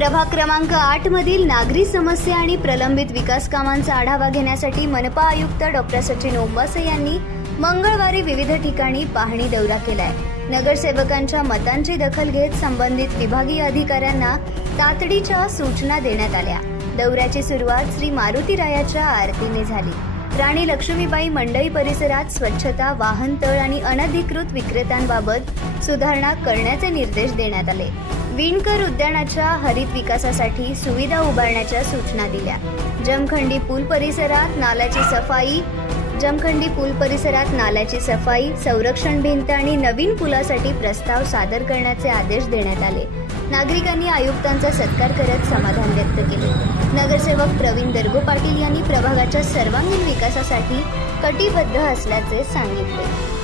प्रभाग क्रमांक 8 मधील नागरी समस्या आणि प्रलंबित विकास कामांचा आढावा घेण्यासाठी मनपा आयुक्त डॉक्टर सचिन ओंबासे यांनी मंगळवारी विविध ठिकाणी पाहणी दौरा केलाय। नगरसेवकांच्या मतांची दखल घेत संबंधित विभागीय अधिकाऱ्यांना तातडीच्या सूचना देण्यात आल्या। दौऱ्याची सुरुवात श्री मारुतीरायाच्या आरतीने झाली। राणी लक्ष्मीबाई मंडई परिसरात स्वच्छता, वाहनतळ आणि अनधिकृत विक्रेत्यांबाबत सुधारणा करण्याचे निर्देश देण्यात आले। विणकर उद्यानाच्या हरित विकासासाठी सुविधा उभारण्याच्या सूचना दिल्या। जमखंडी पूल परिसरात नाल्याची सफाई, संरक्षण भिंत आणि नवीन पुलासाठी प्रस्ताव सादर करण्याचे आदेश देण्यात आले। नागरिकांनी आयुक्तांचा सत्कार करत समाधान व्यक्त केले। नगरसेवक प्रवीण दर्गो पाटील यांनी प्रभागाच्या सर्वांगीण विकासासाठी कटिबद्ध असल्याचे सांगितले।